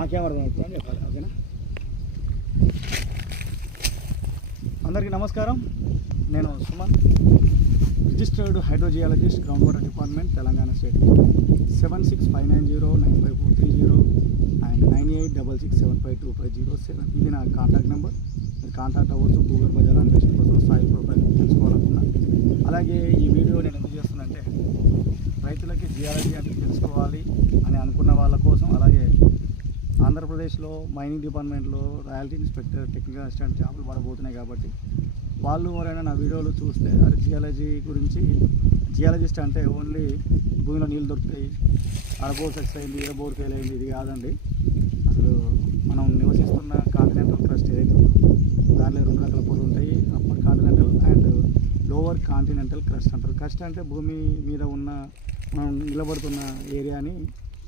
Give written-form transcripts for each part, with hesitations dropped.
నాకేం అర్థమవుతుంది అని చెప్పాలి. ఓకేనా? అందరికీ నమస్కారం. నేను Suman, registered hydrogeologist, ground water department, Telangana state. 7659095430 and 9866752507. ఇది నా కాంటాక్ట్ నెంబర్. మీరు కాంటాక్ట్ అవ్వచ్చు. భూగర్భ జల అన్వేషణ కోసం సాయిల్ ప్రొఫైల్ తెలుసుకోవాలనుకున్నా. అలాగే ఈ వీడియో నేను ఎందుకు చేస్తున్నానంటే, రైతులకి జియాలజీ అంటే తెలుసుకోవాలి అని అనుకున్న వాళ్ళ కోసం, అలాగే ఆంధ్రప్రదేశ్లో మైనింగ్ డిపార్ట్మెంట్లో రాయల్టీ ఇన్స్పెక్టర్, టెక్నికల్ అసిస్టెంట్ జాబులు పడబోతున్నాయి కాబట్టి వాళ్ళు ఎవరైనా నా వీడియోలు చూస్తే అది జియాలజీ గురించి, జియాలజిస్ట్ అంటే ఓన్లీ భూమిలో నీళ్ళు దొరుకుతాయి, ఆడ బోర్ సక్సెస్ అయింది, ఈడ బోర్ ఫెయిల్ అయింది, ఇది కాదండి. అసలు మనం నివసిస్తున్న కాంటినెంటల్ క్రస్ట్ ఏదైతే ఉందో దాంట్లో 2 రకాల పొరలు ఉంటాయి. Upper continental and lower continental crust అంటారు. క్రస్ట్ అంటే భూమి మీద ఉన్న మనం నిలబడుతున్న ఏరియాని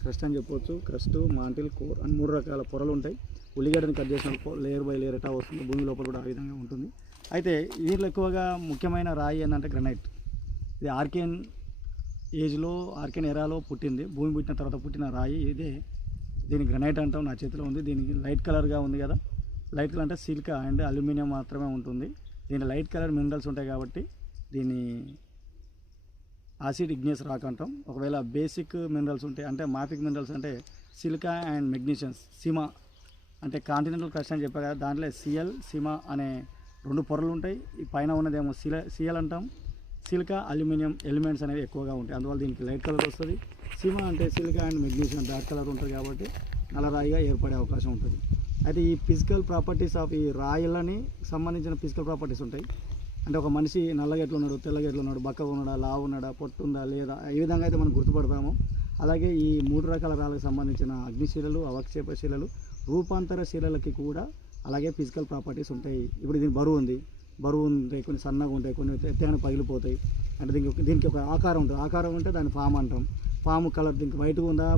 క్రస్ట్ అని చెప్పవచ్చు. క్రస్ట్, మాంటిల్, కోర్ అని 3 రకాల పొరలు ఉంటాయి. ఉల్లిగడ్డని కట్ చేసిన లేయర్ బై లేయర్ ఎటా వస్తుంది, భూమి లోపల కూడా ఆ విధంగా ఉంటుంది. అయితే దీంట్లో ఎక్కువగా ముఖ్యమైన రాయి ఏంటంటే గ్రనైట్. ఇది ఆర్కేన్ ఏజ్లో, ఆర్కేన్ ఎరాలో పుట్టింది. భూమి పుట్టిన తర్వాత పుట్టిన రాయి ఇదే. దీని గ్రనైట్ అంటాం. నా చేతిలో ఉంది. దీనికి లైట్ కలర్గా ఉంది కదా. లైట్ కలర్ అంటే సిలికా అండ్ అల్యూమినియం మాత్రమే ఉంటుంది. దీని లైట్ కలర్ మినరల్స్ ఉంటాయి కాబట్టి దీన్ని యాసిడ్ ఇగ్నియస్ రాక్ అంటాం. ఒకవేళ బేసిక్ మినరల్స్ ఉంటాయి అంటే మాఫిక్ మినరల్స్ అంటే సిలికా అండ్ మెగ్నీషియన్స్, సిమా అంటే కాంటినెంటల్ క్రస్ట్ అని చెప్పా కదా, దాంట్లో సిఎల్, సిమా అనే 2 పొరలు ఉంటాయి. ఈ పైన ఉన్నదేమో సిఎల్ అంటాం. సిలికా, అల్యూమినియం ఎలిమెంట్స్ అనేవి ఎక్కువగా ఉంటాయి. అందువల్ల దీనికి లైట్ కలర్ వస్తుంది. సిమా అంటే silica and magnesium dark colour ఉంటుంది కాబట్టి నల్లరాయిగా ఏర్పడే అవకాశం ఉంటుంది. అయితే ఈ ఫిజికల్ ప్రాపర్టీస్ ఆఫ్ ఈ రాయిలని సంబంధించిన ఫిజికల్ ప్రాపర్టీస్ ఉంటాయి. అంటే ఒక మనిషి నల్లగా ఎట్లున్నాడు, తెల్లగా ఎట్లున్నాడు, బక్కగా ఉన్నాడా, లావు ఉన్నాడా, పొట్టు ఉందా లేదా, ఈ విధంగా అయితే మనం గుర్తుపడతాము. అలాగే ఈ 3 రకాల రాళ్ళకు సంబంధించిన అగ్నిశిలలు, అవక్షేప శిలలు, రూపాంతర శిలలకి కూడా అలాగే ఫిజికల్ ప్రాపర్టీస్ ఉంటాయి. ఇప్పుడు దీనికి బరువు ఉంటాయి, కొన్ని సన్నగా ఉంటాయి, కొన్ని ఎత్తైన పగిలిపోతాయి. అంటే దీనికి ఒక ఆకారం ఉంటుంది. ఆకారం ఉంటే దాన్ని ఫామ్ అంటాం. పాము కలర్, దీనికి వైట్ ఉందా,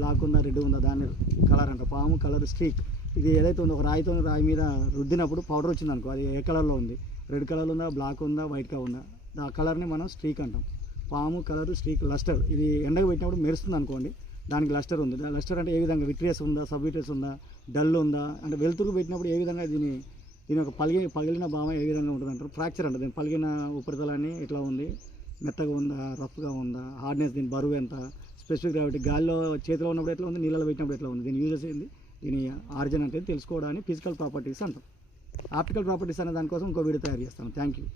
బ్లాక్ ఉందా, రెడ్ ఉందా, దాన్ని కలర్ అంటాం. పాము కలర్ స్ట్రీక్. ఇది ఏదైతే ఉందో ఒక రాయి మీద రుద్దినప్పుడు పౌడర్ వచ్చింది అనుకో, అది ఏ కలర్లో ఉంది, రెడ్ కలర్లో ఉందా, బ్లాక్ ఉందా, వైట్గా ఉందా, ఆ కలర్ని మనం స్ట్రీక్ అంటాం. పాము కలర్ స్ట్రీక్. లస్టర్, ఇది ఎండకు పెట్టినప్పుడు మెరుస్తుంది అనుకోండి, దానికి లస్టర్ ఉంది. లస్టర్ అంటే ఏ విధంగా విట్రియస్ ఉందా, సబ్ విట్రియస్ ఉందా, డల్ ఉందా, అంటే వెలుతురు పెట్టినప్పుడు ఏ విధంగా దీని ఒక పగిలిన భామ ఏ విధంగా ఉంటుంది అంటారు. ఫ్రాక్చర్ అంటారు. దీని పగిలిన ఉపరితలాన్ని ఎట్లా ఉంది, మెత్తగా ఉందా, రఫ్గా ఉందా, హార్డ్నెస్, దీని బరువు ఎంత, స్పెసిఫిక్ గ్రావిటీ, గాలిలో చేతిలో ఉన్నప్పుడు ఎట్లా ఉంది, నీళ్ళలో పెట్టినప్పుడు ఎట్లా ఉంది, దీని యూజెస్ ఏంది, దీని ఆరిజిన్ అంటే తెలుసుకోవడానికి ఫిజికల్ ప్రాపర్టీస్ అంటాం. ఆప్టికల్ ప్రాపర్టీస్ అనే దానికోసం ఇంకో వీడియో తయారు చేస్తాను. Thank you.